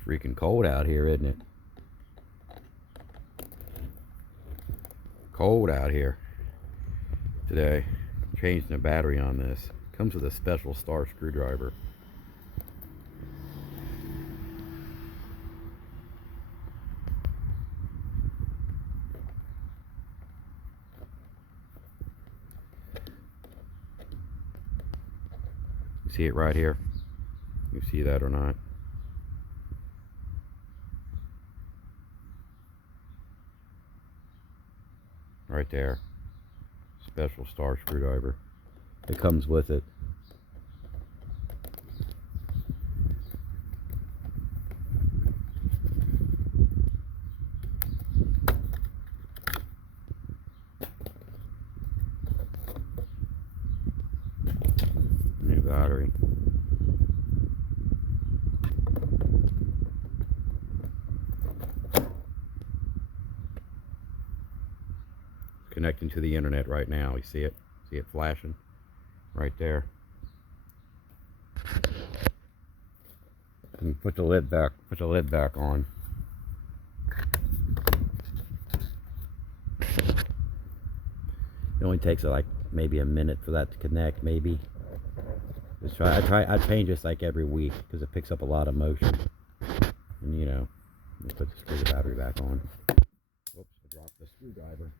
It's freaking cold out here, isn't it? Cold out here today. Changing the battery on this. Comes with a special star screwdriver. You see it right here? You see that or not? Right there. Special star screwdriver. It comes with it. New battery. Connecting to the internet right now. You see it? See it flashing? Right there. And put the lid back. Put the lid back on. It only takes like maybe a minute for that to connect, maybe. Just try. I change this like every week because it picks up a lot of motion. And you know, put the battery back on. Whoops! I dropped the screwdriver.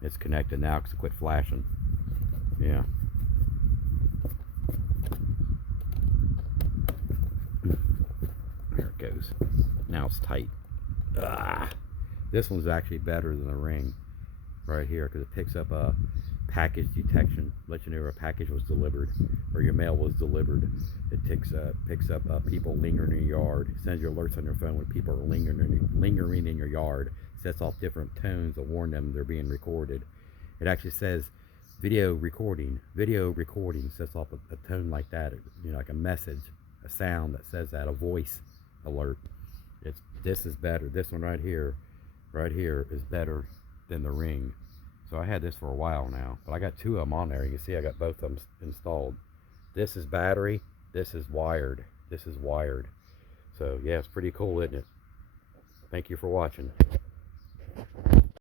It's connected now because it quit flashing. Yeah. There it goes. Now it's tight. This one's actually better than the Ring right here because it picks up a package detection, lets you know where a package was delivered or your mail was delivered. It picks up people lingering in your yard. It sends you alerts on your phone when people are lingering in your yard. Sets off different tones to warn them they're being recorded. It actually says video recording. Video recording sets off a tone like that, you know, like a message, a sound that says that, a voice alert. This is better. This one right here is better than the Ring. So I had this for a while now, but I got two of them on there. You can see I got both of them installed. This is battery. This is wired. This is wired. So yeah, it's pretty cool, isn't it? Thank you for watching.